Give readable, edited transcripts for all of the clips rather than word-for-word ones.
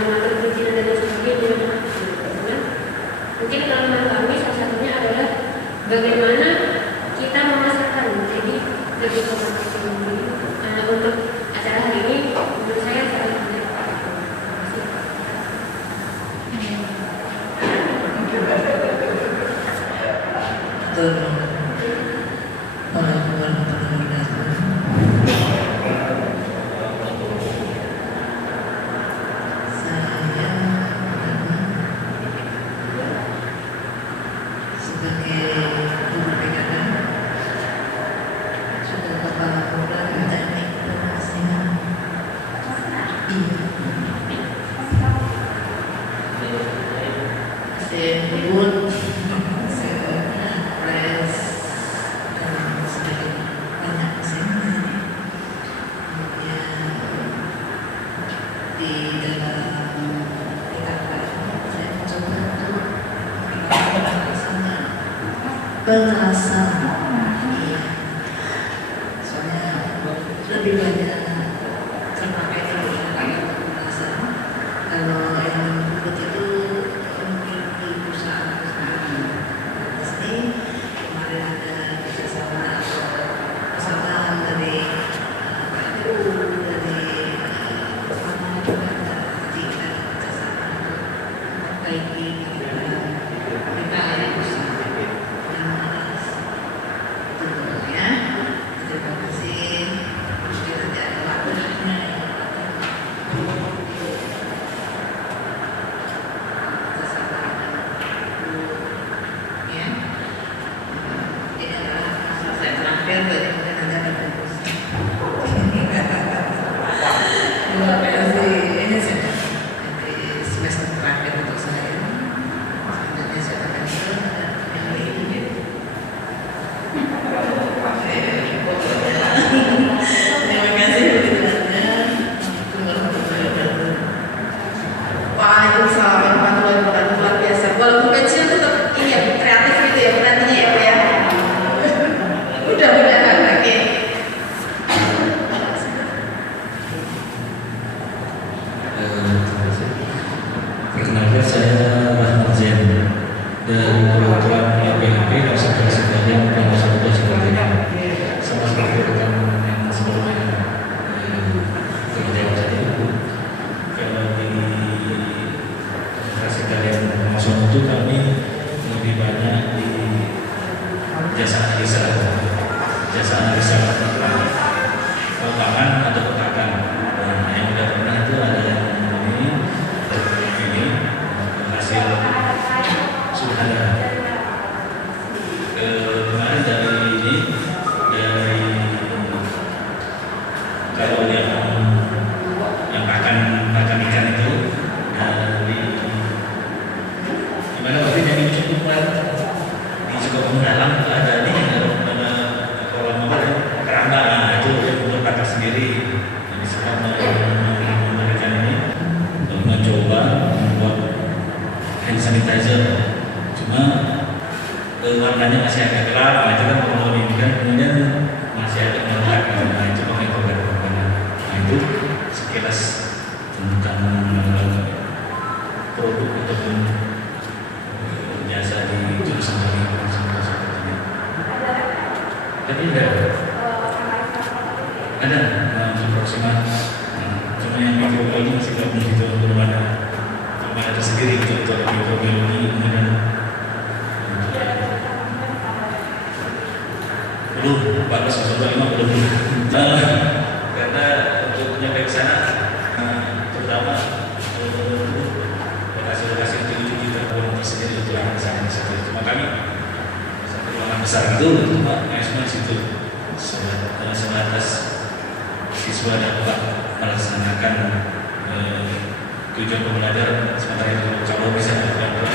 mengatur perizinan dan sebagainya. Cuman mungkin kelemahan kami salah satunya adalah bagaimana kita memasarkan. Jadi lebih ke marketing untuk acara hari ini menurut saya sangat penting. Pengawasan, soalnya lebih banyak terpakai di pengawasan. Kalau yang berikut itu mungkin di perusahaan pasti kemarin ada kerjasama atau pesanan dari KPU, dari mana juga nanti kita kerjasama baik di BKN usaha. Terima kasih. Mungkin nanti ada waktunya. Ya. Saya terakhir kemudian nanti ada diskusi. Terima kasih. Ini sudah nanti semester terakhir untuk saya. Sebenarnya saya akan yang hari ini. Terima kasih Waalaikumsalam warahmatullahi wabarakatuh. Luar biasa. Walaupun kecil tetap ini ya kreatif gitu ya penantinya ya Pak ya. Mudah-mudahan lagi. Perkenalkan saya Rahmat Zain dari program LPHP konsentrasi belajar pengawasan tugas sebagainya. Sama seperti rekan yang sebelumnya terjawab tadi. Kalau di konsentrasi kalian pengawasan itu kami lebih banyak di jasa analisa lapangan atau petakan. Nah, yang sudah pernah itu ada yang ini hasil sudah ada. Kemarin dari ini dari kalau yang pakan ikan itu dari gimana waktu dari cukup mendalam itu ada ini ada kolam keramba, itu untuk pakan sendiri. Jadi sekarang memberikan ini mencoba membuat hand sanitizer, cuma warnanya masih agak gelap, itu kan perlu dibikin, kemudian masih agak melekat, nah itu pakai korban. Nah itu sekilas tentang produk ataupun jasa di jurusan kami sepertinya. Tapi ada proximal, cuma yang mikrobiologi masih belum ada tersendiri untuk mikrobiologi, kemudian belum 14.5 belum karena untuk nyampe ke sana terutama lokasi-lokasi kecil juga belum tersendiri untuk yang kesana saja. Cuma kami satu ruangan besar itu cuma semua di situ sebatas siswa dapat melaksanakan tujuan pembelajaran. Sementara itu kalau bisa melakukan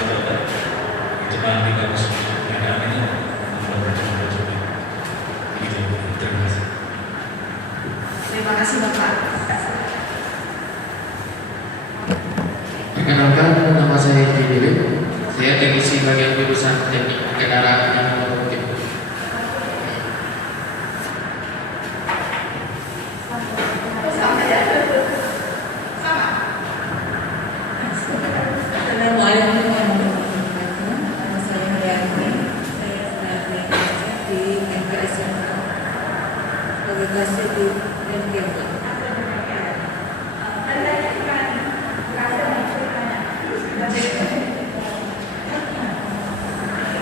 itu malah lebih bagus. Karena ini bercoba. Gitu. Terima kasih. Terima kasih Bapak. Perkenalkan, nama saya Didi. Saya teknisi bagian jurusan teknik kendaraan dan otomotif. berhasil di rentgen.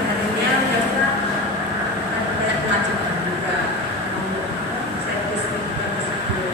Harinya biasa banyak kemacetan juga, servis juga tersebut.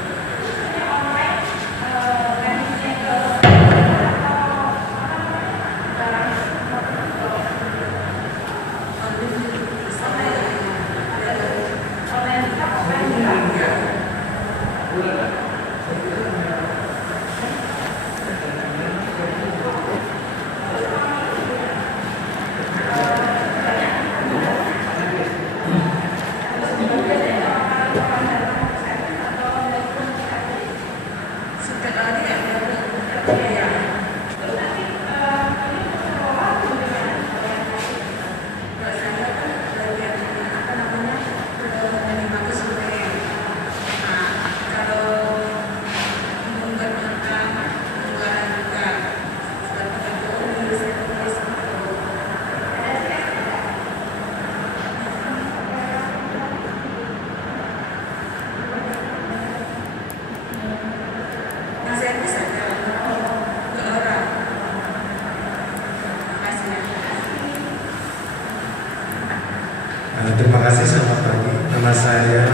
Terima kasih, selamat pagi. Nama saya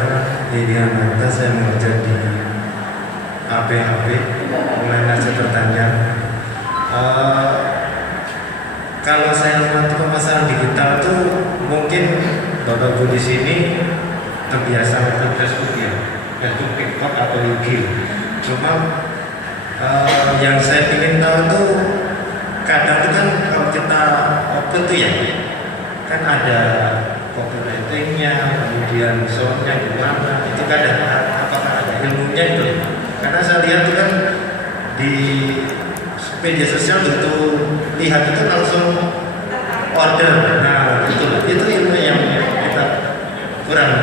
Dedi Ananta, saya mengerja di APHP, Manajer Pertanian. Kalau saya lihat pemasaran digital tuh mungkin Bapak Ibu di sini terbiasa dengan Facebook ya, Facebook, TikTok atau IG. Cuma yang saya ingin tahu tuh kadang itu kan kalau kita open tuh ya, kan ada copywriting-nya, kemudian soundnya gimana, itu kadang apakah ada ilmunya itu? Karena saya lihat itu kan di media sosial itu lihat itu langsung order, nah itu ilmu yang kita kurang.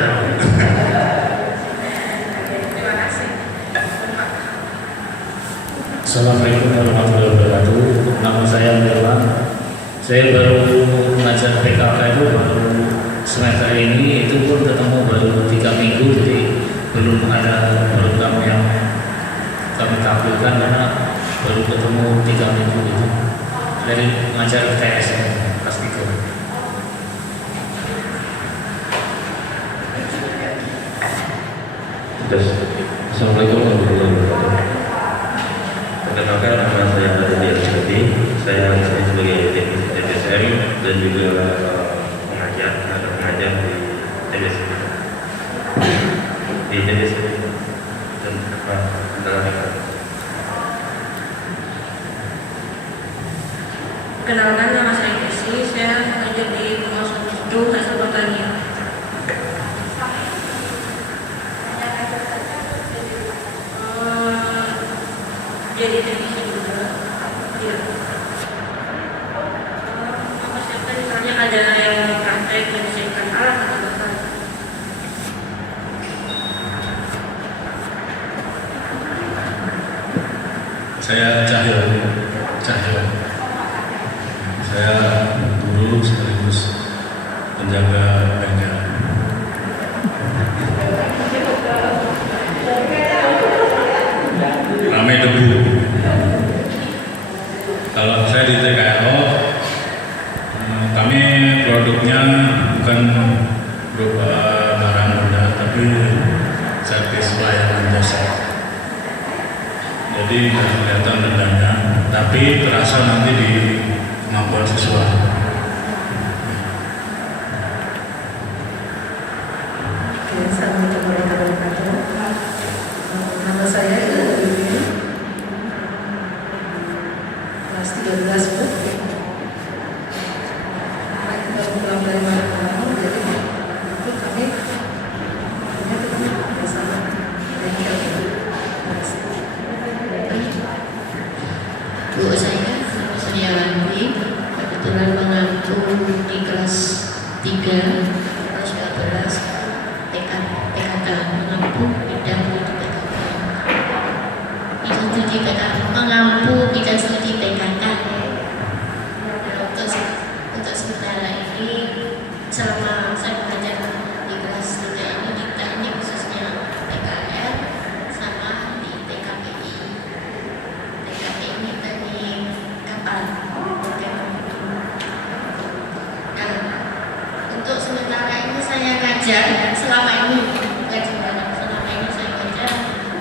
Terima kasih. Assalamualaikum warahmatullahi wabarakatuh. Nama saya Mirwan. Saya baru mengajar PKK itu baru semester ini, itu pun ketemu baru 3 minggu, jadi belum ada program yang kami tampilkan karena baru ketemu 3 minggu itu dari mengajar TSN kelas 3. Assalamualaikum warahmatullahi wabarakatuh. Perkenalkan, nama saya Aditya Arjati. Saya sebagai teknisi TSM dan juga pengajar di TSM dan Perkenalkan, nama saya Desi, saya mengajar di Pengasuhan Studio Hasil Pertanian. Jadi teknisi juga. Iya. Mempersiapkan misalnya ada yang praktek menyelesaikan alat atau apa. Saya Cahyo. Saya guru sekaligus penjaga bengkel. Ramai debu. Kalau saya di TKO, kami produknya bukan berupa barang mudah, tapi servis pelayanan jasa. Jadi nggak kelihatan dendanya, tapi terasa nanti di kemampuan siswa. Assalamualaikum warahmatullahi wabarakatuh. Nama saya Ibu kelas 13 Bu. Baru pulang dari Malang, jadi itu kami ketemu bersama bengkel. Bu, saya nama saya Landi, kebetulan mengaku di kelas 3 kelas 12 PKK, mengampu bidang studi PKK. Mengampu bidang studi PKK. Untuk sementara ini, selama saya belajar di kelas 3 ini di teknik khususnya ngajar selama ini saya ngajar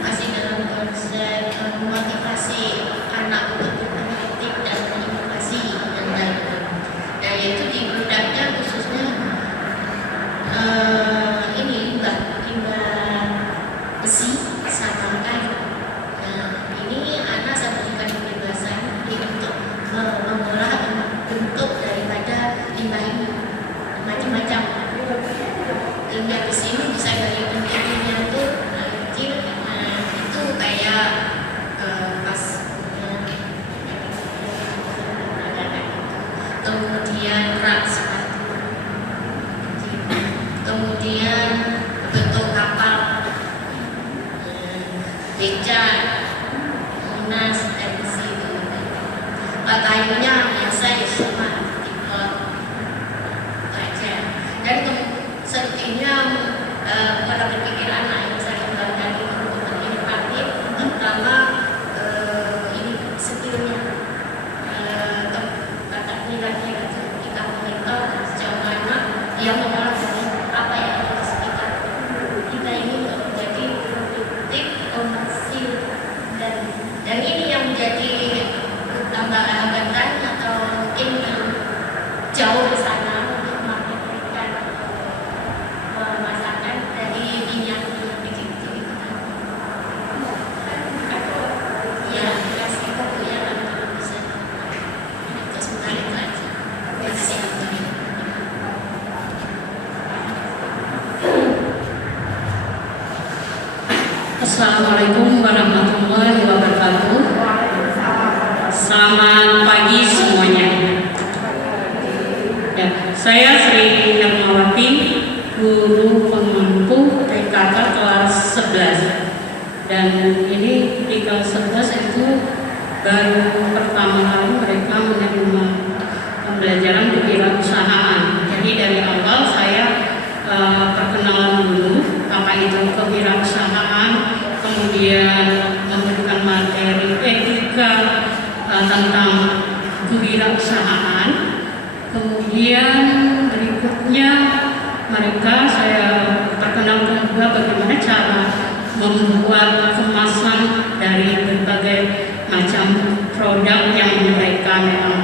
masih dalam konsep memotivasi anak untuk berkritik dan berinovasi dan lain-lain. Dan itu di produknya khususnya ini limbah besi sama kayu. Nah, ini anak saya berikan kebebasan untuk mengolah bentuk daripada limbah ini macam-macam. Limbah besi ini bisa dari bentuknya tuh kecil, itu kayak pas kemudian rak sepatu, kemudian bentuk kapal, beca, munas, dan situ. Kayunya biasa sama tipot aja. Dan sepertinya pada berpikir anak yang saya kembangkan itu untuk inovatif, pertama ini skillnya, kata nilai-nilai kita monitor sejauh mana dia mengolah dari apa yang ada di sekitar kita ini menjadi produktif, komersil, dan ini yang menjadi hambatan atau mungkin jauh di sana untuk memberikan masakan dari minyak begitu. Ya, kasih aku ya kalau bisa. Itu sebentar itu aja. Terima kasih. Assalamualaikum warahmatullahi wabarakatuh. Selamat pagi semuanya. Ya, saya Sri Hermawati, guru pengampu PKK kelas 11. Dan ini di kelas 11 itu baru pertama kali mereka menerima pembelajaran kewirausahaan. Jadi dari awal saya perkenalan dulu apa itu kewirausahaan, kemudian memberikan materi etika tentang kewirausahaan. Kemudian berikutnya saya perkenalkan juga bagaimana cara membuat kemasan dari berbagai macam produk yang mereka memang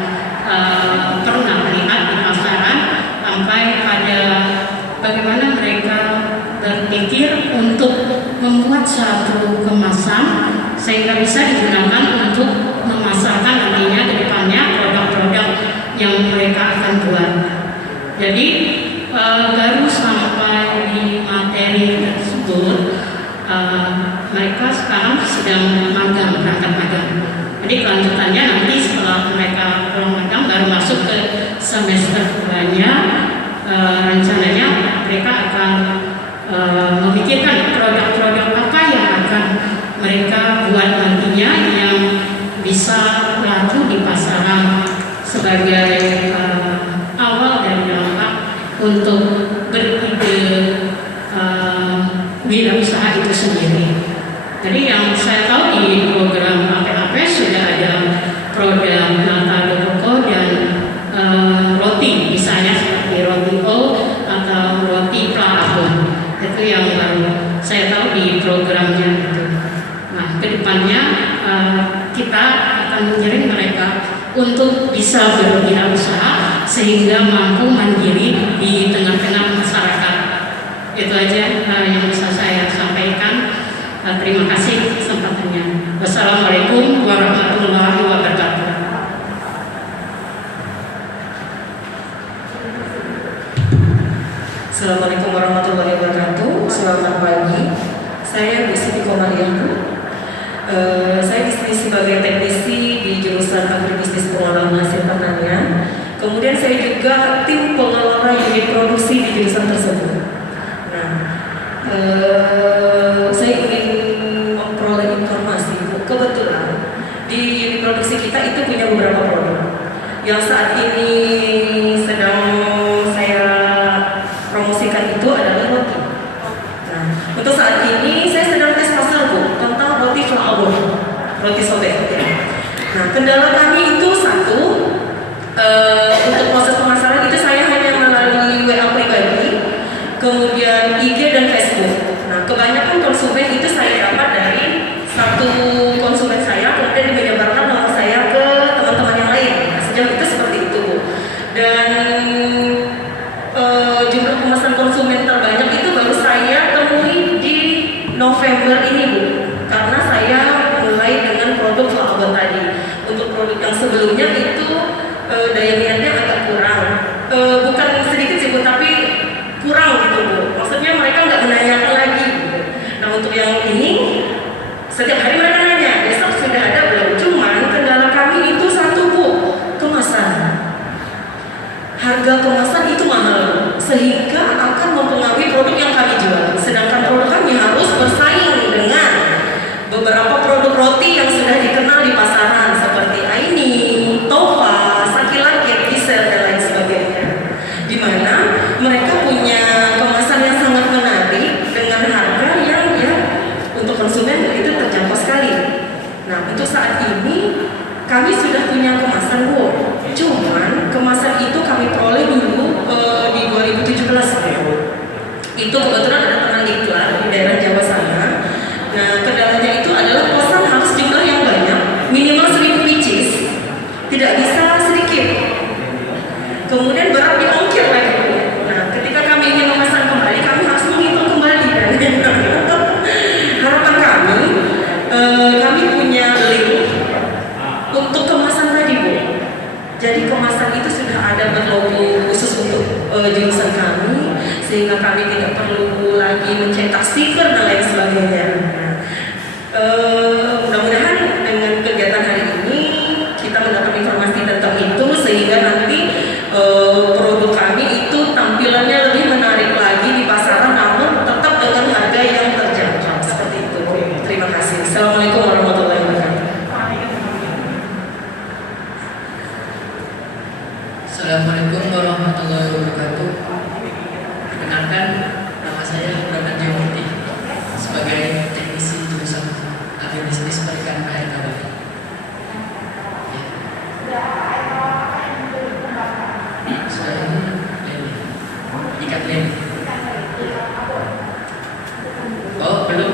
pernah lihat di pasaran, sampai pada bagaimana mereka berpikir untuk membuat satu kemasan sehingga bisa digunakan untuk memasarkan nantinya ke depannya produk-produk yang mereka akan buat. Jadi baru sampai di materi tersebut, mereka sekarang sedang berangkat magang. Jadi kelanjutannya nanti setelah mereka pulang magang baru masuk ke semester 2-nya, rencananya mereka akan memikirkan produk-produk apa yang akan mereka buat nantinya yang bisa laku di pasaran sebagai awal dari dampak untuk beride wirausaha itu sendiri. Jadi yang saya tahu di program APAP sudah ada produk nata koko dan roti, misalnya seperti roti O atau roti Plato. Itu yang baru saya tahu di programnya itu. Nah, kedepannya kita akan mengiring mereka untuk bisa berwirausaha sehingga mampu mandiri di tengah-tengah masyarakat. Itu aja yang bisa saya sampaikan. Terima kasih kesempatannya. Wassalamualaikum warahmatullahi wabarakatuh. Assalamualaikum warahmatullahi wabarakatuh. Selamat pagi. Saya Bu Siti Komarianto. Saya di sini sebagai teknisi di jurusan agribisnis pengolahan hasil pertanian. Kemudian saya juga tim pengelola unit produksi di jurusan tersebut. Nah, saya ingin memperoleh informasi. Kebetulan di unit produksi kita itu punya beberapa produk yang saat ini sedang saya promosikan itu adalah roti. Nah, untuk saat ini saya sedang tes pasar Bu tentang roti Flaabon, roti sobek. Nah, kendala kami itu satu, untuk proses pemasaran itu saya hanya melalui WA pribadi, kemudian kemasan konsumen terbanyak itu baru saya temui di November ini Bu, karena saya mulai dengan produk Falabon tadi. Untuk produk yang sebelumnya itu daya niatnya agak kurang, bukan sedikit sih Bu, tapi kurang gitu Bu. Maksudnya mereka nggak menanyakan lagi gitu. Nah untuk yang ini setiap hari mereka nanya, besok sudah ada belum? Cuman kendala kami itu satu Bu, kemasan. Harga kemasan itu mahal, sehingga akan mempengaruhi produk yang kami jual. Sedangkan produk kami harus bersaing dengan beberapa produk roti yang sudah dikenal di pasaran seperti Aini, Tova, Sakilaki, Diesel dan lain sebagainya. Di mana mereka punya kemasan yang sangat menarik dengan harga yang untuk konsumen itu terjangkau sekali. Nah untuk saat ini kami sudah punya kemasan Bu. Cuman kemasan itu kami peroleh dulu di 2017 itu kebetulan ada teman diklat di daerah Jawa sana. Nah kendalanya itu adalah pesan harus jumlah yang banyak, minimal 1000 pieces, tidak bisa sedikit. Kemudian berat diongkir lagi. Nah ketika kami ingin memesan kembali, kami harus menghitung kembali dan harapan kami punya link untuk kemasan tadi Bu. Jadi kemasan itu sudah ada berlogo khusus untuk jurusan kami, sehingga kami tidak perlu lagi mencetak stiker dan lain sebagainya. Mudah-mudahan dengan kegiatan hari ini kita mendapat informasi tentang itu, sehingga nanti produk kami itu tampilannya lebih menarik lagi di pasaran, namun tetap dengan harga yang terjangkau seperti itu. Terima kasih. Assalamualaikum warahmatullahi wabarakatuh. Assalamualaikum warahmatullahi wabarakatuh. Perkenalkan, nama saya Brahman Jawati sebagai teknisi jurusan agribisnis perikanan air nabati. Sudah ini ikat lem. Oh belum.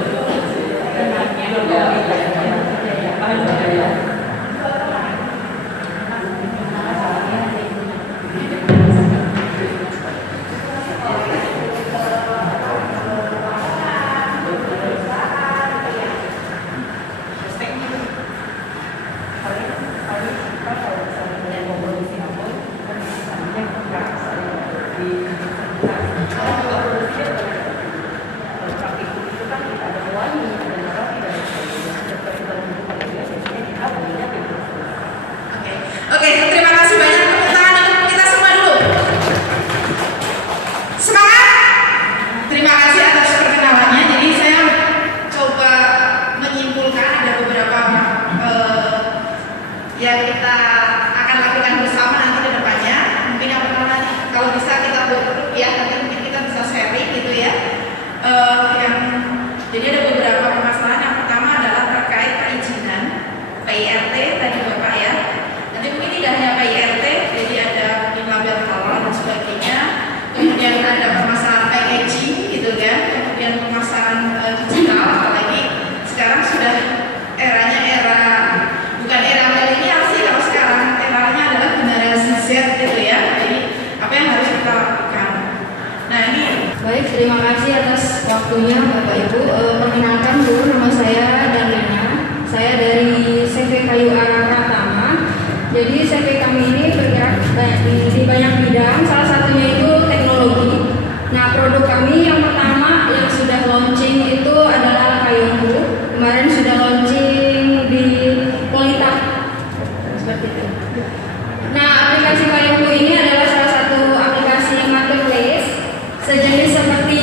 Oke, terima kasih banyak. Tepuk tangan untuk kita semua dulu. Semangat. Terima kasih atas perkenalannya. Jadi saya coba menyimpulkan ada beberapa yang kita akan lakukan bersama nanti ke depannya. Mungkin yang pertama kalau bisa kita bergrup ya, nanti mungkin kita bisa sharing gitu ya. Jadi ada beberapa permasalahan. Yang pertama adalah terkait perizinan PIRT tadi Bapak ya. Nanti mungkin tidak hanya PIRT, jadi ada label halal dan sebagainya. Kemudian ada permasalahan packaging gitu kan. Kemudian permasalahan digital, apalagi sekarang sudah eranya era bukan era milenial sih kalau sekarang, eranya adalah generasi Z gitu ya. Jadi apa yang harus kita lakukan? Nah ini Baik, terima kasih atas waktunya Bapak Ibu. Perkenalkan dulu, nama saya Dalina. Saya dari CV Kayu Ara Pratama. Jadi CV kami ini bergerak di banyak bidang, salah satunya itu teknologi. Nah produk kami yang pertama yang sudah launching itu adalah Kayongku. Kemarin sudah launching di Politak. Seperti itu. Nah aplikasi Kayongku ini adalah salah satu aplikasi marketplace sejenis seperti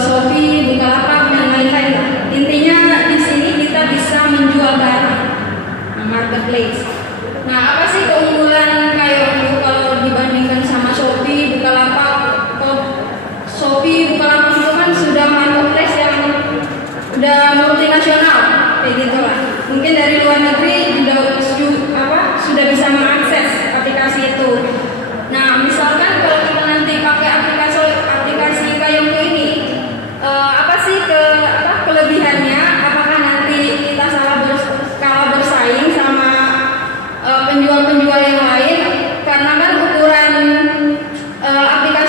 Shopee, Bukalapak dan lain-lain. Intinya di sini kita bisa menjual barang, marketplace. Nah, apa sih keunggulan Kayongku kalau dibandingkan sama Shopee, Bukalapak? Shopee, Bukalapak itu kan sudah marketplace yang udah multinasional, kayak gitulah. Mungkin dari luar negeri sudah bisa mengakses aplikasi itu. Nah, misalkan kalau kita nanti pakai aplikasi Kayongku ini, apa sih kelebihannya? Apakah nanti kita kalah bersaing sama penjual-penjual yang lain? Karena kan ukuran aplikasi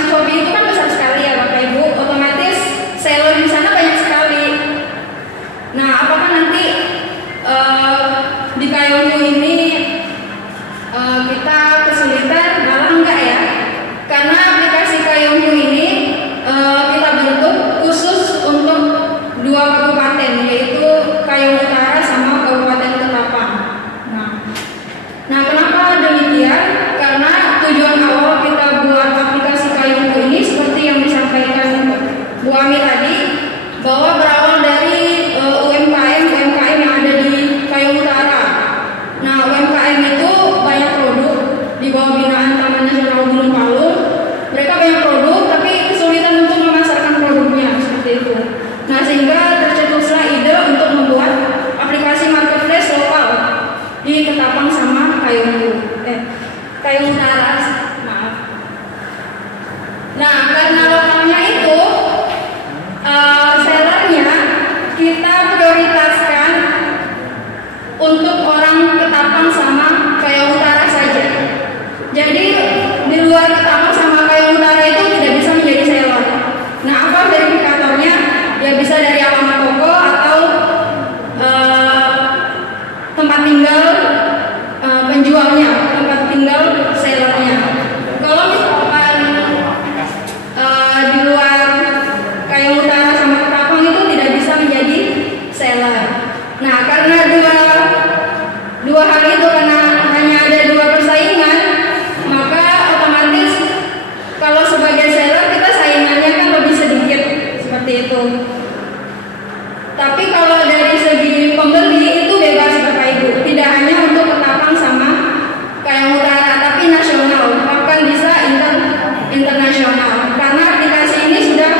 Nah, karena lokalnya itu sellernya kita prioritaskan untuk orang Ketapang sama Kayong Utara saja. Jadi di luar Ketapang sama Kayong Utara itu tidak bisa menjadi seller. Nah, apa verifikatornya? Ya bisa dari alamat toko atau tempat tinggal penjualnya, tempat tinggal sellernya. Kalau misalkan di luar Kayong Utara sama Ketapang itu tidak bisa menjadi seller. Nah, karena dua hal itu, karena hanya ada dua persaingan, maka otomatis kalau sebagai seller kita saingannya kan lebih sedikit seperti itu. Tapi kalau dari segi pembeli itu bebas Bapak Ibu, tidak hanya untuk Ketapang sama Kayong Utara, tapi nasional, bahkan bisa internasional. Karena aplikasi ini sudah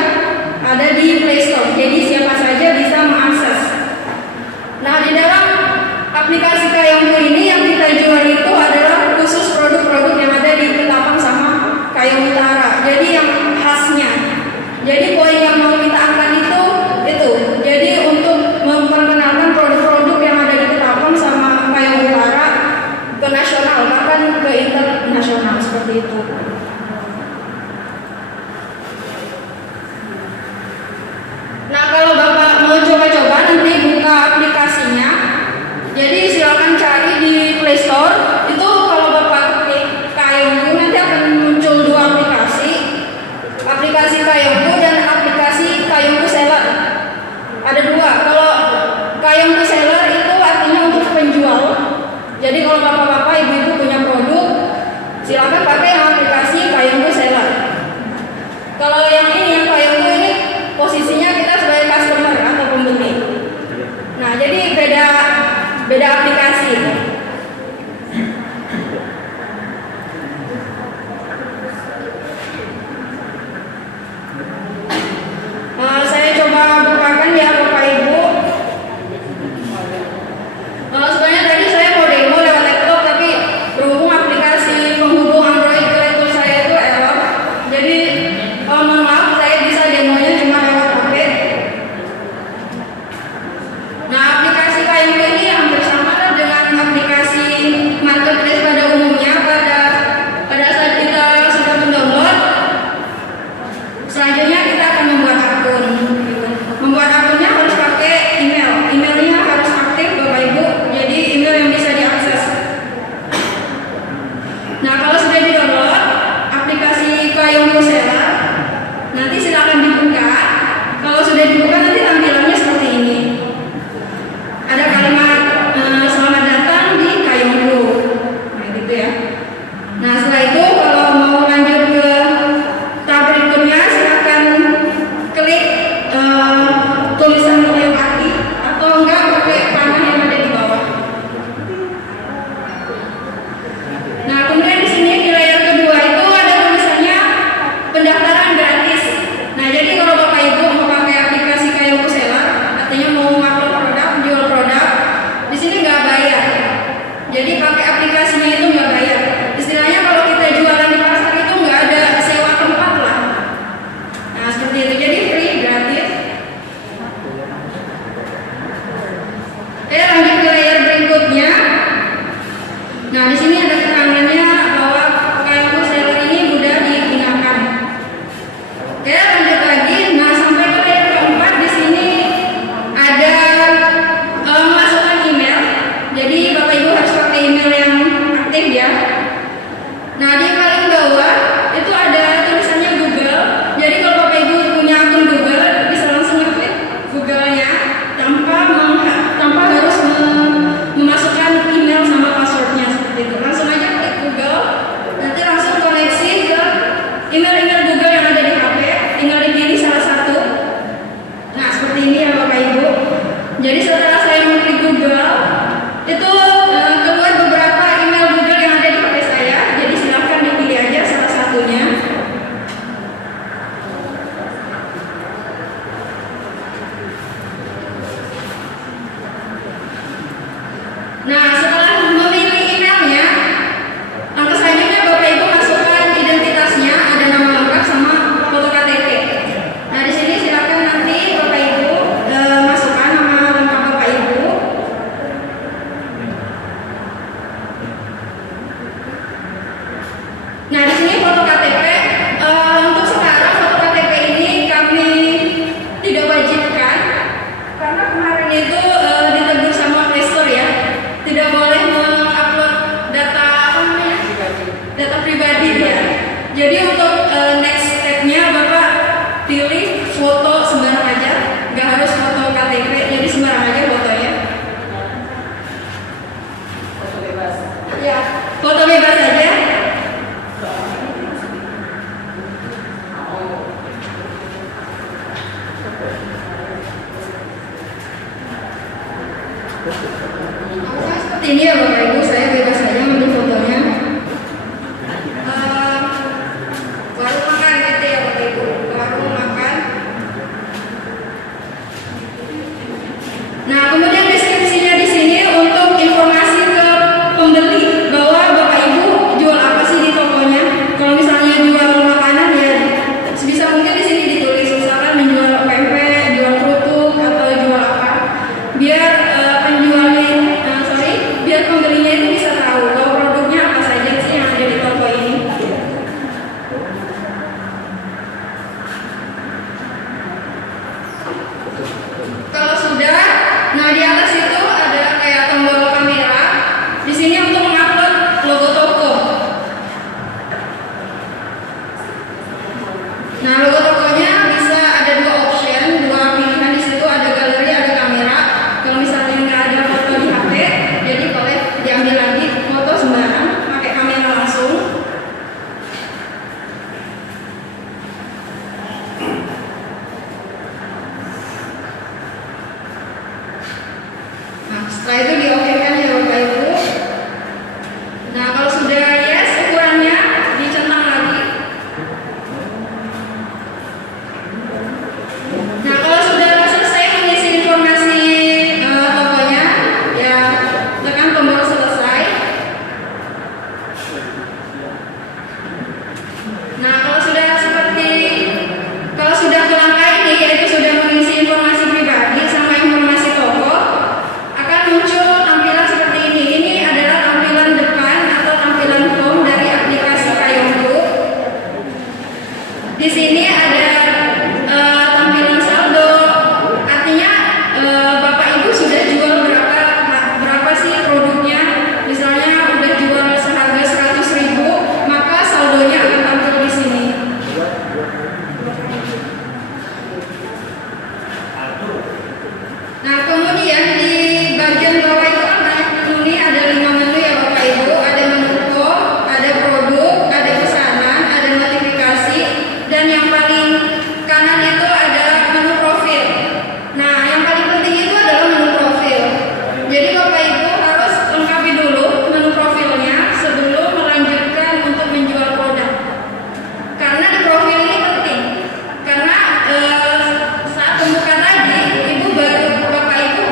ada di Play Store, jadi siapa saja bisa mengakses. Nah, di dalam aplikasi Kayongku ini yang kita jual itu adalah khusus produk-produk yang ada di Ketapang sama Kayong Utara. Jadi yang khasnya. Jadi poin yang mau kita angkat itu. Jadi untuk memperkenalkan produk-produk yang ada di Ketapang sama Kayong Utara ke nasional, bahkan ke internasional seperti itu. Nah, kalau Bapak mau coba-coba nanti buka aplikasinya, jadi silakan cari di Play Store. Itu kalau Bapak ketik Kayongku nanti akan muncul dua aplikasi Kayongku dan aplikasi Kayongku Seller. Ada dua. Kalau Kayongku Seller itu artinya untuk penjual. Jadi kalau bapak-bapak, ibu-ibu punya produk, silakan pakai aplikasi Kayongku Seller. Kalau yang ini, yang Kayongku ini posisinya kita sebagai customer atau pembeli. Nah, jadi beda aplikasi. Saya coba bukakan ya Bapak Ibu. Sebenarnya tadi saya mau demo lewat laptop, tapi berhubung aplikasi penghubung Android ke laptop saya itu error. Jadi mohon maaf, saya bisa demonya cuma lewat HP. Nah, aplikasi Kayongku ini hampir sama dengan aplikasi marketplace pada umumnya. Pada saat kita sudah mendownload, selanjutnya kita akan membuat akun. Membuat akunnya harus pakai emailnya harus aktif Bapak Ibu, jadi email yang bisa diakses. Nah, kalau sudah di-download aplikasi Kayongku Seller, nanti Nah, logo tokonya bisa ada dua option, dua pilihan. Di situ ada galeri, ada kamera. Kalau misalnya nggak ada foto di HP, jadi boleh diambil lagi foto sembarang, pakai kamera langsung. Nah, setelah itu diokekan ya Bapak Ibu. Nah, kalau sudah yes ukurannya, dicentang lagi. Nah, kalau sudah selesai mengisi informasi tokonya, ya tekan tombol selesai. Nah, kalau sudah ke langkah ini, yaitu sudah mengisi informasi pribadi sama informasi toko, akan muncul tampilan seperti ini. Ini adalah tampilan depan atau tampilan home dari aplikasi Kayongku. Di sini ada tampilan saldo, artinya Bapak Ibu sudah jual berapa sih produknya. Misalnya udah jual seharga 100.000, maka saldonya akan tampil di sini. Nah, kemudian di bagian bawah itu ada menu, ini ada 5 menu ya Bapak Ibu. Ada menu home, ada produk, ada pesanan, ada notifikasi, dan yang paling kanan itu ada menu profil. Nah, yang paling penting itu adalah menu profil. Jadi Bapak Ibu harus lengkapi dulu menu profilnya sebelum melanjutkan untuk menjual produk. Karena di profil ini penting. Karena saat pembuka tadi, Bapak Ibu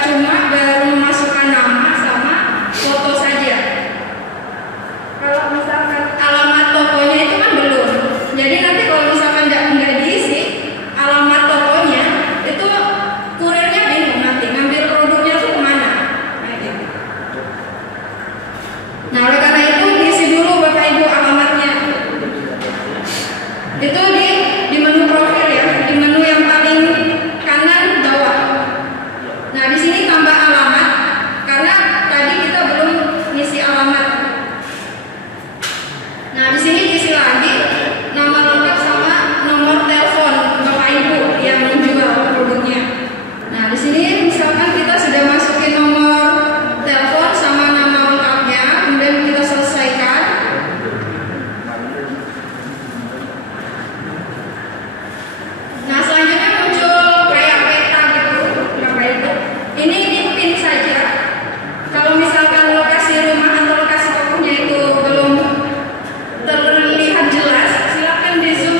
cuma baru memasukkan nama sama foto saja. Kalau misalkan alamat tokonya itu kan belum. Jadi nanti kalau misalkan nggak diisi alamat tokonya, itu kurirnya bingung nanti ngambil produknya tuh kemana. Nah, oleh karena itu diisi dulu Bapak Ibu alamatnya. Itu di menu profil ya, di menu yang paling kanan bawah. Nah, di sini tambah alamat karena tadi kita belum ngisi alamat. Nah, di sini diisi lagi nama lengkap sama nomor telepon Bapak Ibu yang menjual produknya. Nah, di sini misalkan kita sudah masukin nomor telepon sama nama lengkapnya, kemudian kita selesaikan. Nah, selanjutnya muncul kayak peta gitu, Bapak Ibu. Ini dipin saja. Kalau misalkan lokasi rumah atau lokasi tokonya itu belum terlihat jelas, silakan di zoom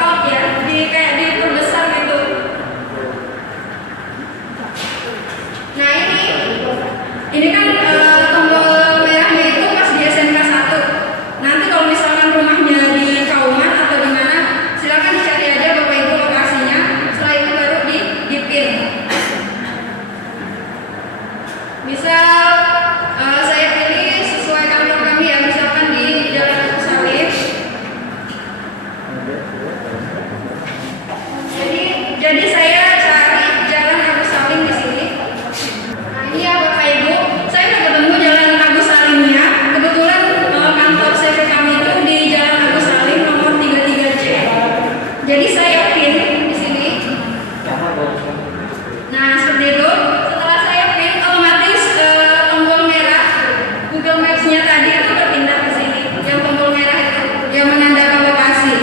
out ya, kayak diperbesar gitu. Nah, ini kan tombol merahnya itu pas di SNK 1. Nanti kalau misalkan rumahnya di Kauman atau di mana, silakan dicari aja Bapak Ibu lokasinya. Setelah itu baru dipin. Misal saya pilih sesuai kantor kami ya, misalkan di Jalan Agus Salim. Jadi saya cari Jalan Agus Salim di sini. Nah, ini ya Bapak Ibu, saya udah ketemu Jalan Agus Salimnya. Kebetulan kantor CV kami itu di Jalan Agus Salim nomor 33C. Jadi saya pin di sini. Nah, seperti itu. Setelah saya pin, otomatis tombol merah Google Maps-nya tadi itu berpindah ke sini. Yang tombol merah itu yang menandakan lokasi.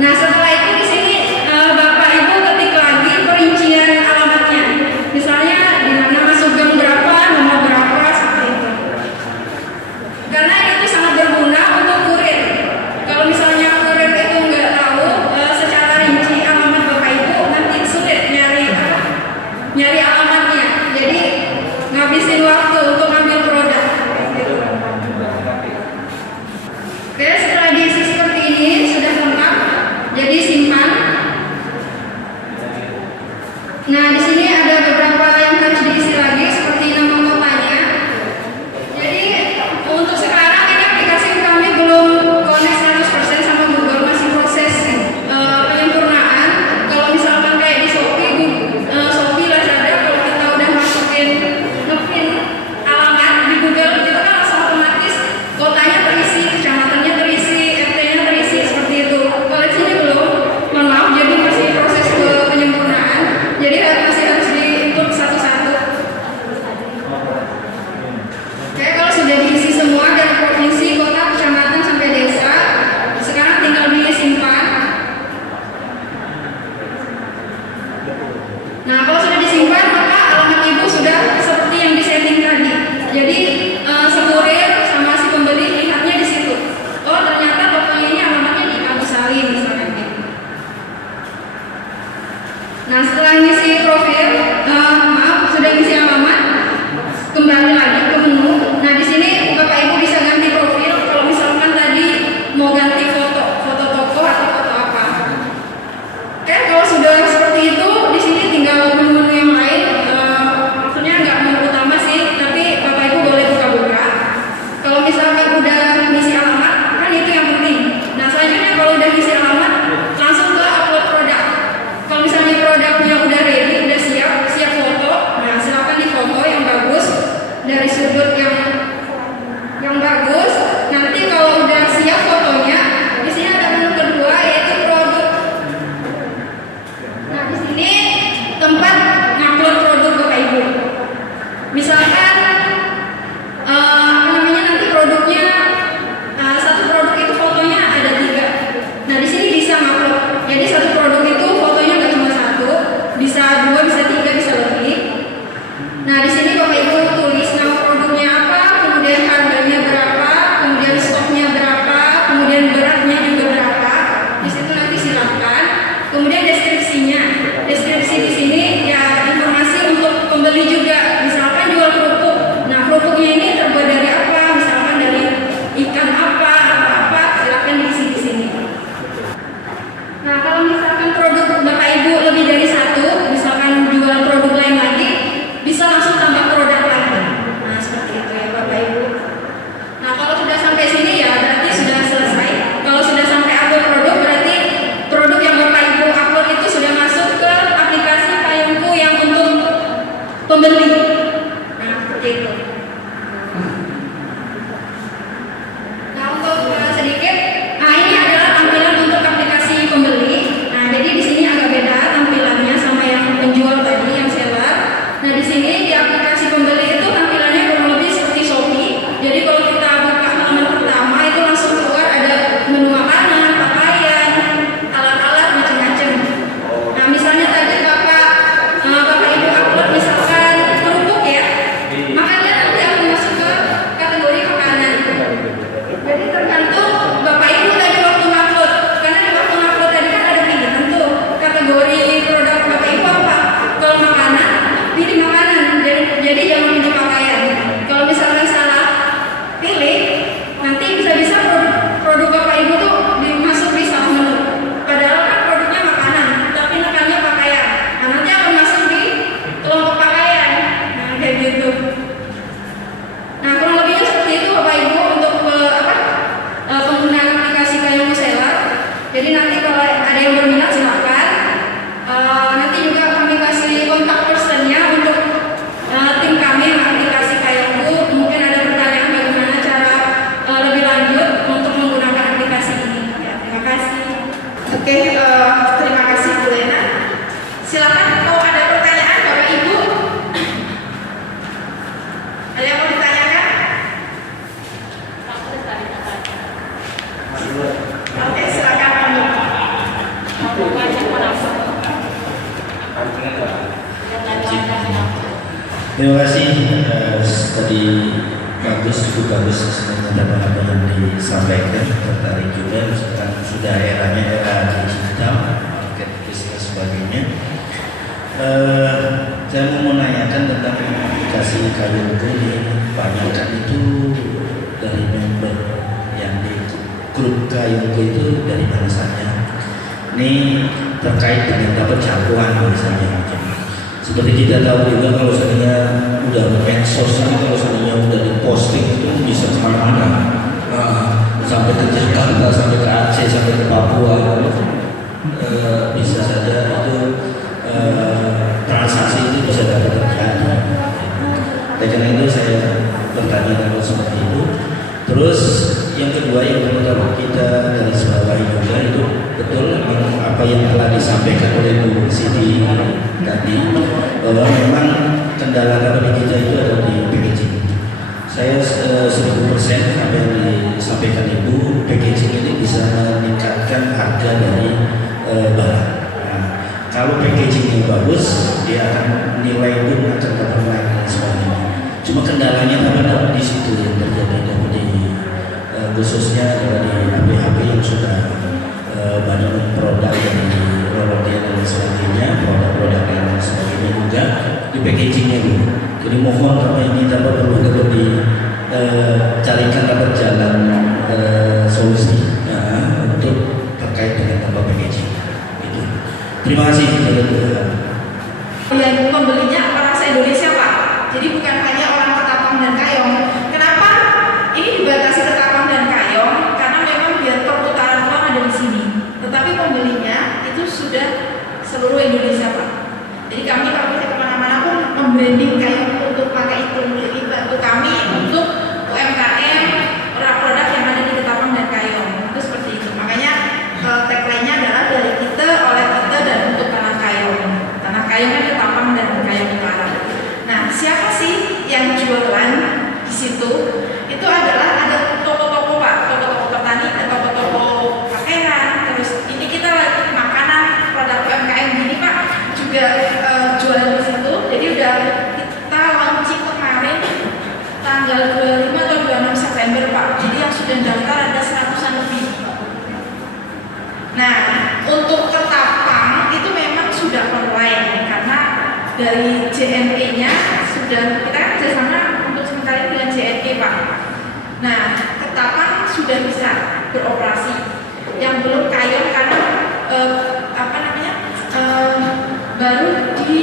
Nah, setelah itu di sini Bapak Ibu ketik lagi Nah setelah ngisi profil, sudah ngisi alamat, kembali lagi ke menu. Nah di sini Bapak Ibu bisa ganti profil. Kalau misalkan tadi mau ganti foto toko atau foto apa. Oke, kalau sudah seperti itu, di sini tinggal menu-menu yang lain. Maksudnya nggak menu utama sih, tapi Bapak Ibu boleh buka-buka. Kalau misalkan udah ngisi alamat, kan itu yang penting. Nah selanjutnya kalau udah ngisi alamat, langsung ke upload produk. Kalau misalnya produknya udah ready, udah siap foto, nah silakan difoto yang bagus dari sudut yang bagus. Nanti kalau udah siap fotonya, di sini ada menu kedua yaitu produk. Nah di sini tempat ngupload produk Bapak Ibu. Misalkan nanti produknya satu produk itu fotonya ada 3. Nah di sini bisa ngupload. Jadi satu produk itu fotonya nggak cuma 1, bisa 2, bisa 3, bisa lebih. Nah di sini Bapak Ibu tulis nama produknya apa, kemudian harganya berapa, kemudian stoknya berapa, kemudian beratnya juga berapa. Di situ nanti silakan. Kemudian deskripsinya. Deskripsi di sini ya informasi untuk pembeli juga. Misalkan jual kerupuk. Nah kerupuknya ini terbuat dari apa? Misalkan dari ikan apa, silakan diisi di sini. Nah kalau misalkan produk Bapak Ibu lebih dari 1, misalkan jual produk lain lagi, bisa langsung tambah produk lagi. Nah seperti itu ya Bapak Ibu. Nah kalau sudah sampai sini ya berarti sudah selesai. Kalau sudah sampai upload produk, berarti produk yang Bapak Ibu upload itu sudah masuk ke aplikasi Payungku yang untuk pembeli. Nah seperti itu. Nah untuk sedikit, ini adalah tampilan untuk aplikasi pembeli. Nah jadi di sini agak beda tampilannya sama yang penjual tadi, yang seller. Nah di sini di aplikasi pembeli itu tampilannya kurang lebih seperti Shopee. Jadi kalau kita buka halaman pertama itu langsung keluar ada menu makanan, pakaian, alat-alat macam-macam. Nah misalnya tadi Bapak Ibu upload misalkan kerupuk ya, makanya nanti akan masuk ke kategori makanan. Jadi tergantung Bapak Ibu tadi waktu upload, karena di waktu upload tadi kan ada pilihan tuh kategori produk Bapak Ibu apa. Kalau makanan, pilih makanan. Jadi jangan pilih pakaian. Kalau misalkan salah pilih, nanti bisa-bisa produk Bapak Ibu tuh masuk di salah menu. Padahal kan produknya makanan, tapi nekannya pakaian. Nah nanti akan masuk di kelompok pakaian. Nah kayak gitu. Nah kurang lebihnya seperti itu Bapak Ibu untuk penggunaan aplikasi Payungku Seller. Jadi nanti kalau ada yang berminat silakan. Nanti juga kami kasih kontak personnya untuk tim kami yang aplikasi Payungku. Mungkin ada pertanyaan bagaimana cara lebih lanjut untuk menggunakan aplikasi ini. Ya, terima kasih. Oke, terima kasih Bu Lena. Silakan kalau ada pertanyaan Bapak Ibu. Ada yang mau ditanyakan? Oke, silakan. Terima kasih. Tadi bagus, cukup bagus sebenarnya apa yang disampaikan. Tertarik juga, sekarang sudah eranya era digital, marketplace dan sebagainya. Saya mau menanyakan tentang aplikasi Payungku ini. Banyak kan itu dari member yang di grup Payungku itu dari mana saja. Ini terkait dengan dapat jangkauan misalnya. Seperti kita tahu juga kalau seandainya udah medsos ini, kalau seandainya udah diposting itu bisa kemana-mana, sampai ke Jakarta, sampai ke Aceh, sampai ke Papua, bisa saja itu transaksi itu bisa dapat terjadi. Dan karena itu saya bertanya kalau seperti itu. Terus yang kedua yang perlu kita dari sebagai juga itu betul apa yang telah disampaikan oleh Bu Siti tadi, bahwa memang kendala kita itu ada di packaging. Saya 1000% apa yang disampaikan Ibu, packaging ini bisa meningkatkan harga dari barang. Nah, kalau packagingnya bagus, dia akan nilai pun akan dapat naik dan sebagainya. Cuma kendalanya pada di situ yang terjadi di khususnya dari HP-HP yang sudah banyak produk dari Rolodean dan sebagainya, produk packagingnya Bu. Jadi mohon kami ini dapat perlu dicarikan dapat jalan solusi untuk terkait dengan tambah packaging. Itu. Terima kasih. Yang pembelinya orang se-Indonesia Pak. Jadi bukan hanya orang Ketapang dan Kayong. Kenapa ini dibatasi Ketapang dan Kayong? Karena memang biar perputaran uang ada di sini. Tetapi pembelinya itu sudah seluruh Indonesia Pak. Jadi kami kalau kita kemana-mana pun membranding Kayong untuk pakai itu. Jadi bantu kami untuk UMKM produk-produk yang ada di Ketapang dan Kayong. Itu seperti itu. Makanya tagline-nya adalah dari kita, oleh kita, dan untuk tanah Kayong. Tanah Kayong kan Ketapang dan Kayong Utara. Nah, siapa sih yang jualan di situ? Itu adalah ada toko-toko Pak, toko-toko petani, toko-toko pakaian. Terus ini kita lagi makanan produk UMKM gini Pak, juga jualan di situ. Jadi udah kita launching kemarin tanggal 25 atau 26 September Pak. Jadi yang sudah daftar ada 100-an lebih. Nah, untuk Ketapang itu memang sudah online karena dari JNE-nya sudah, kita kan kerjasama untuk sementara dengan JNE Pak. Nah, Ketapang sudah bisa beroperasi. Yang belum Kayong karena baru di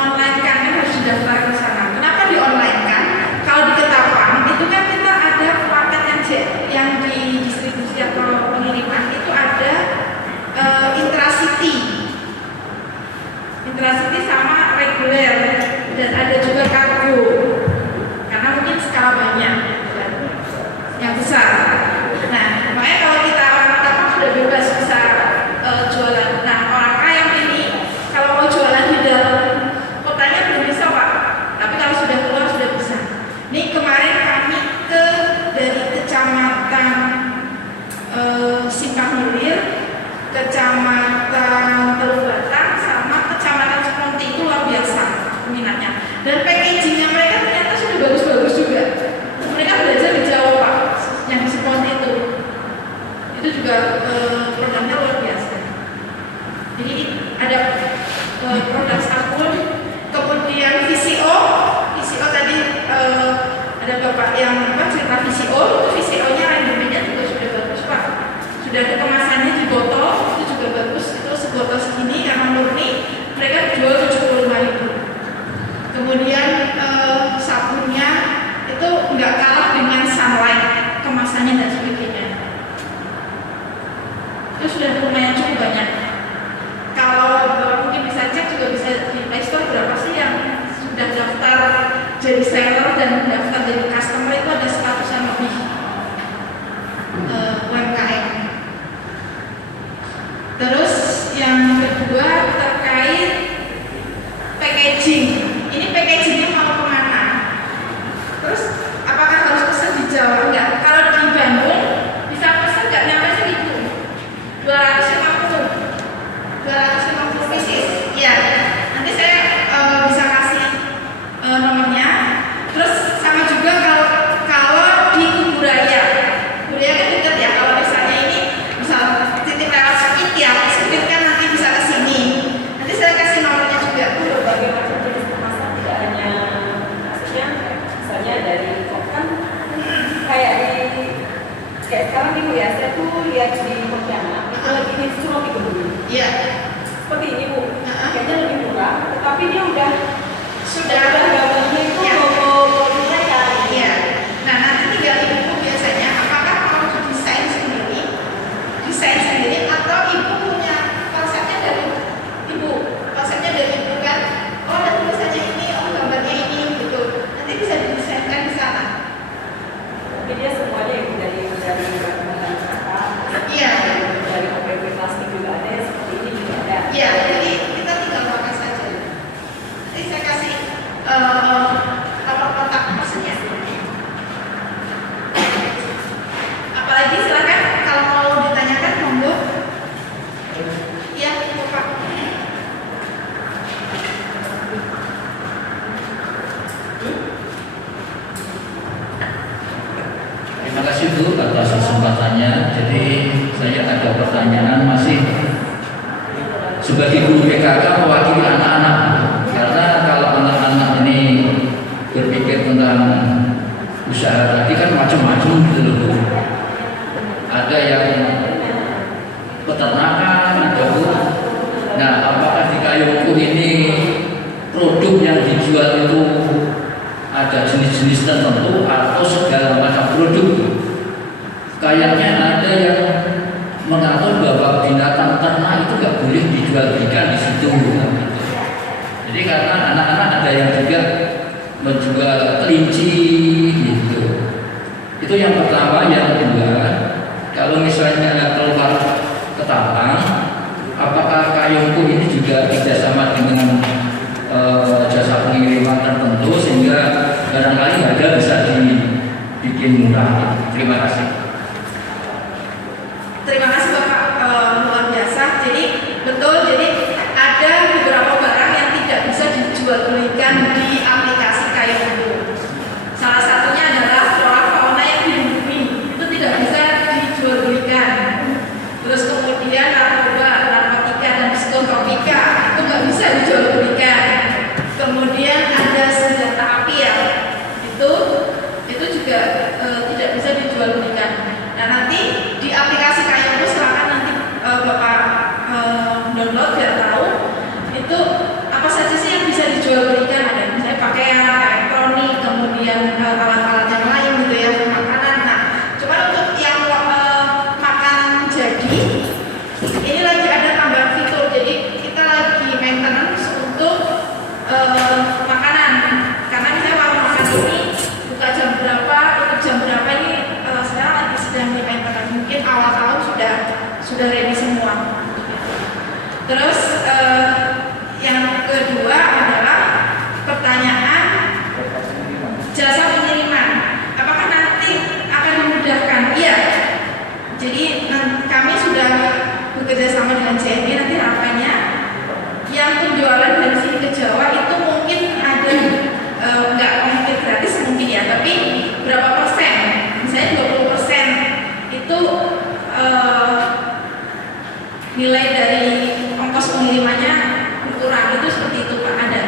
online kan harus didaftar ke sana. Kenapa di online kan? Kalau di Ketapang itu kan kita ada paket yang didistribusi atau pengiriman itu ada intracity sama reguler, dan ada juga kargo karena mungkin skala banyak yang besar. Nah, makanya kalau kita orang Ketapang sudah bebas bisa jualan. Nah, orang Kayong ini kalau mau jualan di dalam kotanya belum bisa Pak, tapi kalau sudah keluar sudah bisa. Nih kemarin kami dari kecamatan Simpang Hilir, kecamatan Teluk Batang, sama kecamatan Seponti, itu luar biasa minatnya. Dan packagingnya mereka ternyata sudah bagus-bagus juga. Mereka belajar di Jawa Pak, yang di Seponti itu juga produknya luar biasa. Jadi ada produk sabun, kemudian VCO tadi ada bapak yang cerita VCO-nya rendemennya juga sudah bagus Pak. Sudah ada kemasannya di botol, itu juga bagus. Itu sebotol segini karena murni, mereka jual 75.000. Kemudian sabunnya itu nggak kalah dengan Sunlight, kemasannya dan sebagainya. Itu sudah lumayan cukup banyak. Kalau mungkin bisa cek juga bisa di Play Store berapa sih yang sudah daftar jadi seller dan daftar jadi customer, itu ada 100-an lebih UMKM. Terus yang kedua terkait packaging. Ini packagingnya mau kemana? Terus apakah harus pesan di Jawa? Enggak. Kalau di Bandung bisa pesan nggak nyampe 250 pieces. Ya, nanti saya bisa kasih nomornya. Terus sama juga kalau di Kuburaya kan dekat ya. Kalau misalnya ini misal titip lewat Speed ya, Speed kan nanti bisa ke sini. Nanti saya kasih nomornya juga. Berbagai macam jenis kemasan, tidak hanya maksudnya misalnya dari kan kayak sekarang nih Bu ya, saya tuh lihat di Pontianak itu lagi ini roti kebun. Iya. Seperti ini Bu, kayaknya lebih murah, tetapi dia sudah gambarnya itu ya. logo mereka. Iya. Nah, nanti tinggal ibu biasanya apakah mau desain sendiri atau ibu punya konsepnya dari ibu kan? Oh, ada tulisannya ini, oh gambarnya ini gitu. Nanti bisa didesainkan di sana. Tapi dia semuanya itu dari bahan kata. Iya. Dari OPP plastik juga ada, seperti ini juga ada. Iya, jadi kita tinggal pakai saja. Nanti saya kasih nomor kontak personnya. Apalagi silakan kalau mau ditanyakan monggo. Iya, Bapak. Terima kasih Bu atas kesempatannya. Jadi saya ada pertanyaan masih sebagai guru PKK mewakili anak-anak, karena kalau anak tentang usaha tadi kan macam-macam gitu loh Bu. Ada yang peternakan, ada Bu. Nah, apakah di Kayongku ini produk yang dijual itu ada jenis-jenis tertentu atau segala macam produk? Kayaknya ada yang mengatur bahwa binatang ternak itu nggak boleh dijual belikan di situ. Jadi karena anak-anak ada yang juga menjual kelinci gitu. Itu yang pertama. Yang kedua, kalau misalnya keluar ke Talang, apakah Kayongku ini juga kerjasama dengan jasa pengiriman tertentu sehingga barangkali harga bisa dibikin murah? Terima kasih. Terima kasih Bapak, luar biasa. Jadi betul, jadi ada beberapa barang yang tidak bisa dijual belikan di aplikasi Kayongku. Salah satunya adalah flora fauna yang dilindungi, itu tidak bisa dijual belikan. Terus kemudian narkotika dan psikotropika itu nggak bisa dijual belikan. Kemudian ada senjata api ya, itu juga tidak bisa dijual belikan. Nah nanti di aplikasi Kayongku silakan nanti Bapak download biar tahu itu apa saja sih yang bisa dijual belikan. Ada misalnya pakaian, elektronik, kemudian alat-alat yang lain gitu ya, makanan. Nah cuma untuk yang makanan jadi ini lagi ada tambahan fitur, jadi kita lagi maintenance untuk makanan, karena misalnya mau makan ini buka jam berapa, tutup jam berapa, ini sekarang lagi sedang di maintenance, mungkin awal tahun sudah ready semua. Terus yang kedua adalah pertanyaan jasa pengiriman, apakah nanti akan dimudahkan? Iya, jadi kami sudah bekerja sama dengan JNE, nanti harapannya yang penjualan bensin ke Jawa itu mungkin ada nggak mungkin gratis mungkin ya, tapi berapa persen, misalnya 20% itu nilai dari ongkos pengirimannya berkurang, itu seperti itu Pak, ada.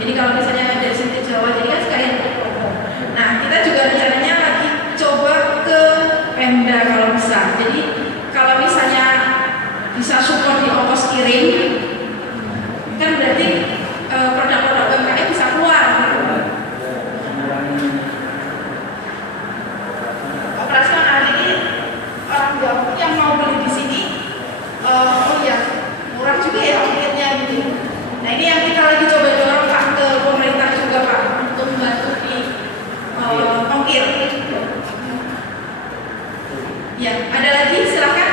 Jadi kalau misalnya dari sini ke Jawa, jadi kan sekalian promo. Nah kita juga rencananya lagi coba ke Pemda kalau bisa. Jadi kalau misalnya bisa support di ongkos kirim, kan berarti produk-produk UMKM bisa keluar. Operasional ini orang Jawa yang mau beli di sini, oh ya murah juga ya ongkirnya gitu. Nah ini yang kita lagi coba dorong Pak ke pemerintah juga Pak untuk membantu di ongkir. Ya ada lagi silakan.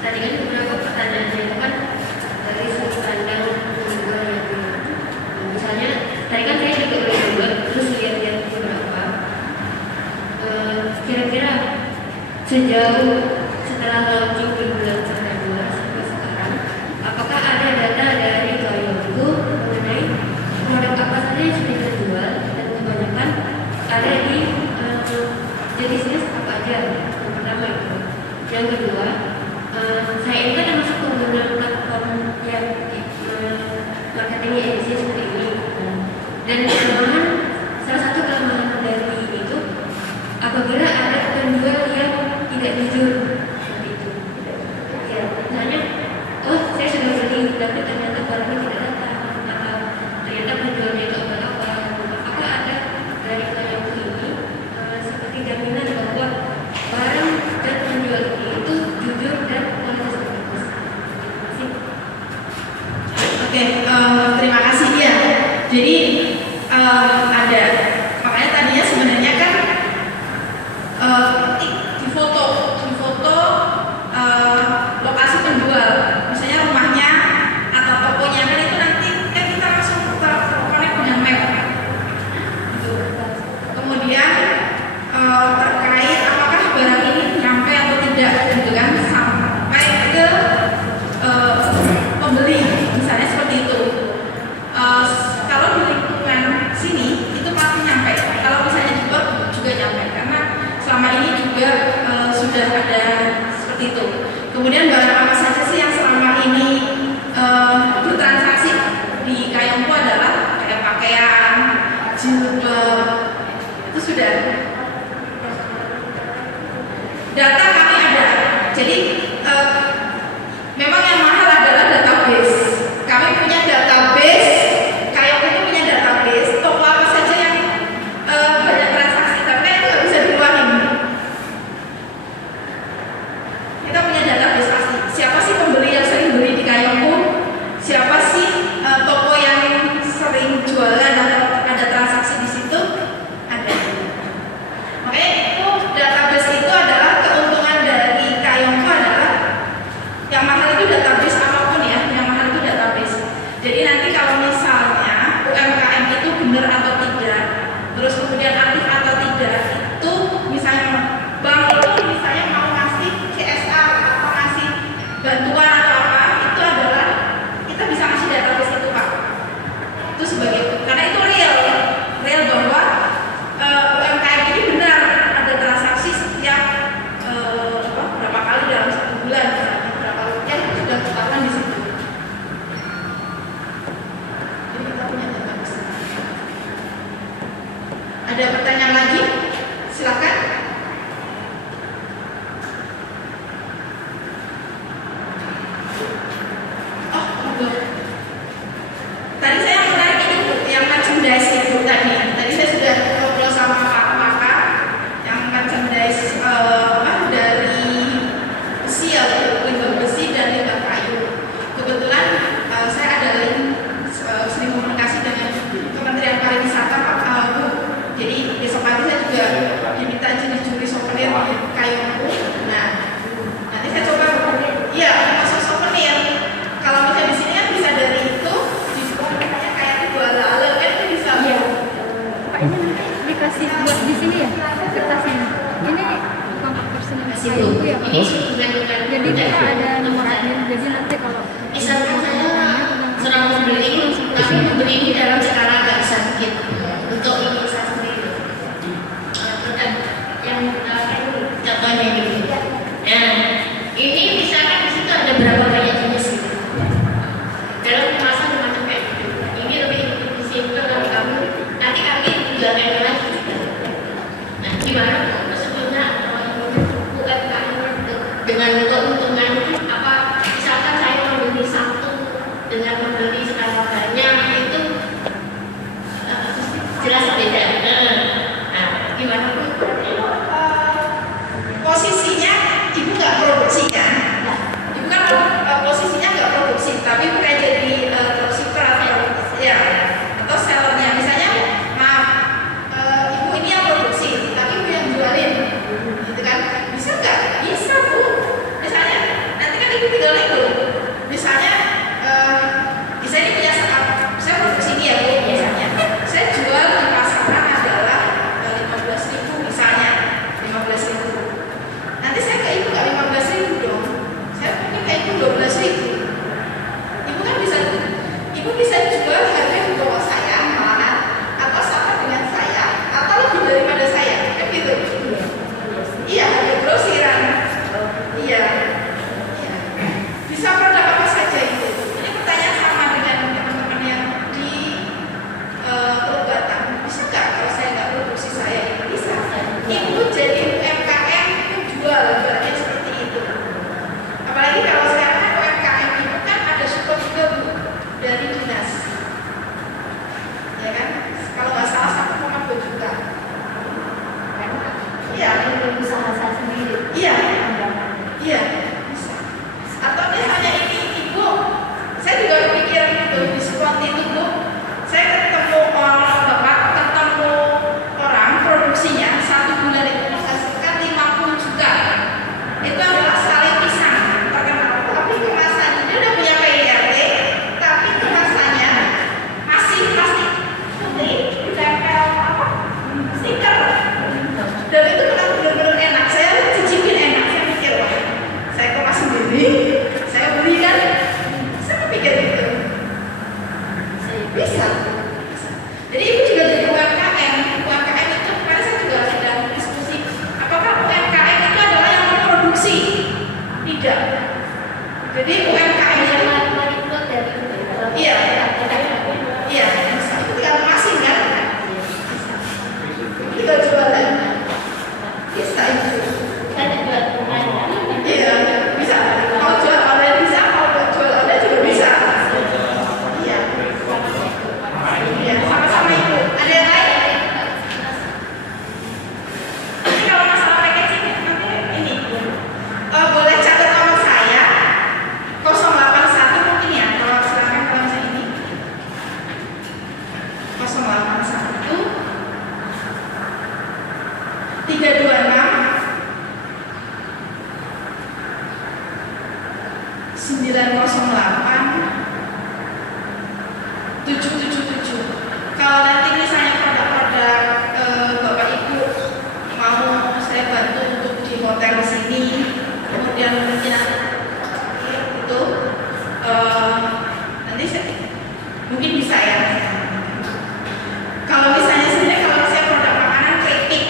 Tadi kan beberapa pertanyaannya itu kan dari sudut pandang penjual yang misalnya tadi kan saya juga udah coba terus lihat-lihat beberapa kira-kira sejauh setelah launching di bulan September sampai sekarang, apakah ada data dari Kayongku mengenai produk apa saja yang sudah terjual dan kebanyakan ada di jenis apa aja? Yang pertama itu. Yang kedua, saya ini kan termasuk pengguna platform yang marketingnya edisi seperti ini, dan kelemahan, salah satu kelemahan dari itu apabila ada penjual yang tidak jujur seperti itu. Ya, misalnya, oh saya sudah beli tapi ternyata barangnya tidak datang, atau ternyata penjualnya itu apa-apa. Apakah ada dari Kayongku ini seperti jaminan bahwa barang dan penjual itu jujur dan kualitas bagus? Oke, terima kasih ya. Jadi ada, makanya tadinya sebenarnya kan di foto lokasi penjual, misalnya rumahnya atau tokonya, kan itu nanti kan kita langsung connect dengan map. Kemudian terkait apakah barang ini nyampe atau tidak gitu kan sampai ke pembeli, misalnya seperti itu. Kalau di lingkungan sini itu pasti nyampe. Kalau misalnya jilbab, itu sudah. Data kami ada, jadi memang yang mahal adalah database. Kami punya database, kayak itu punya database, toko apa saja yang banyak transaksi, tapi itu nggak bisa dikeluarin. Kita punya database pasti. Siapa sih pembeli yang sering beli di Kayongku? Siapa sih toko yang sering jualan atau ada transaksi di situ? Ada. Makanya itu database itu adalah keuntungan dari Kayongku adalah yang mahal itu database apapun ya, yang mahal itu database. Jadi nanti kalau misalnya UMKM itu benar atau tidak, terus kemudian aktif atau tidak, itu misalnya bank itu misalnya mau ngasih CSR atau ngasih bantuan atau apa, itu adalah kita bisa ngasih database itu Pak. Itu sebagai, karena itu real bahwa UMKM ini benar ada transaksi setiap berapa kali dalam 1 bulan, berapa rupiah itu sudah ketahuan di situ. Jadi kita punya database. Ada pertanyaan lagi? Silakan. Oh, enggak. Tadi saya menarik itu Bu, yang merchandise itu tadi. Tadi saya sudah ngobrol sama Pak Maka yang merchandise dari besi ya, limbah besi dan limbah kayu. Kebetulan saya ada sering komunikasi dengan Kementerian Pariwisata Pak Bu. Jadi besok pagi saya juga diminta jenis-jenis souvenir Kayongku. Nah, nanti saya coba. Iya, masuk souvenir. Kalau misalnya di sini kan bisa dari itu, di misalnya kayak itu ala-ala kan itu bisa. Iya. Pak ini nanti dikasih buat di sini ya kertasnya. Ini kontak personnya Kayongku ya Pak. Jadi kita ada nomor admin. Jadi nanti kalau Misalkan saya serang membeli, tapi membeli ini dalam skala agak sedikit untuk ini saya sendiri. Produk yang contohnya ini. Nah, ini misalkan di situ ada berapa banyak jenis gitu. Dalam kemasan macam kayak gitu. Ini lebih simpel dari kami. Nanti kami juga akan lagi. Nah, gimana sebelumnya UMKM dengan keuntungan apa? Misalkan saya membeli satu dengan membeli skala banyak itu jelas beda. Nah, gimana Bu? Posisinya ibu nggak produksi kan? Ibu kan posisinya nggak produksi, tapi bukan jadi dropshipper atau ya atau sellernya. Misalnya, maaf, ibu ini yang produksi, tapi ibu yang jualin, gitu kan? Bisa nggak? Bisa Bu. Misalnya nanti kan ibu tinggal itu. Misalnya, saya ini punya saya produksi ini ya Bu. Misalnya, saya jual di pasaran adalah 15.000 misalnya, 15.000. Nanti saya ke ibu nggak 15.000 dong, saya mungkin ke ibu 12.000. Ibu bisa jual harga di bawah saya malahan, atau sama dengan saya, atau lebih daripada saya, kan gitu. Iya, harga grosiran. Iya. Bisa produk apa saja itu. Ini pertanyaan sama dengan teman-teman yang di perubatan. Bisa nggak kalau saya nggak produksi saya ini? Bisa. Ibu jadi UMKM itu jual barangnya seperti itu. Apalagi kalau sekarang kan UMKM itu kan ada support juga Bu dari dinas. Ya kan? Kalau nggak salah 1,2 juta. Iya. usaha saya sendiri. Iya. Iya. Bisa. Atau misalnya ini ibu, saya juga pikir itu diskon itu Bu. Saya ketemu ketemu orang produksinya 1 bulan itu menghasilkan 50 juta. Itu adalah sale pisang terkenal. Tapi kemasannya dia udah punya PIRT, tapi kemasannya masih plastik putih, ditempel apa? Stiker. Dan itu benar-benar enak. Saya cicipin enak. Saya pikir wah, saya kemas sendiri, saya beli kan. Saya pikir gitu. Bisa. Jadi ibu juga jadi UMKM. UMKM itu kemarin saya juga sedang diskusi. Apakah UMKM itu adalah yang memproduksi? Tidak. Jadi UMKM yang iya, iya, bisa. Itu tinggal mesin kan? Kalau nanti misalnya produk-produk Bapak Ibu mau saya bantu untuk di hotel sini, kemudian mungkin itu nanti saya, mungkin bisa ya. Kalau misalnya sebenarnya kalau saya produk makanan keripik,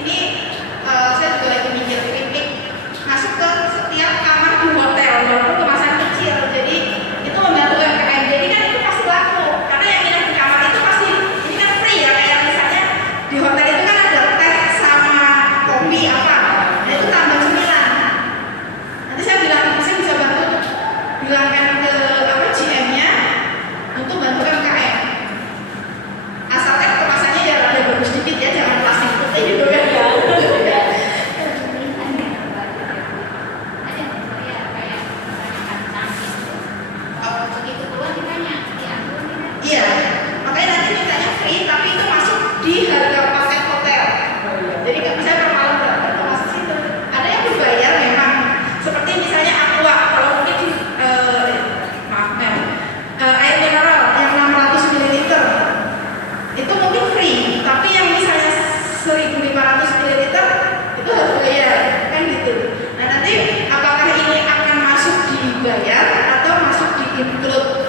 ini saya juga lagi mikir keripik masuk ke setiap kamar di hotel walaupun kemasan kecil, jadi itu membantu UMKM. Jadi kan itu pasti laku karena yang minat di kamar itu pasti ini kan free ya, kayak misalnya di hotel itu kan ada teh sama kopi apa, nah itu tambah cemilan. Nanti saya bisa bantu bilangkan ke GM-nya untuk bantu UMKM. Asalkan kemasannya ya ada bagus sedikit ya, jangan plastik putih gitu ya. Iya, makanya nanti mintanya free, tapi itu masuk di harga paket hotel. Jadi nggak bisa per malam berapa atau masuk situ. Ada yang berbayar memang, seperti misalnya Aqua, kalau mungkin air mineral yang 600 ml itu mungkin free, tapi yang misalnya 1.500 ml itu harus bayar, kan gitu. Nah nanti apakah ini akan masuk dibayar atau masuk di include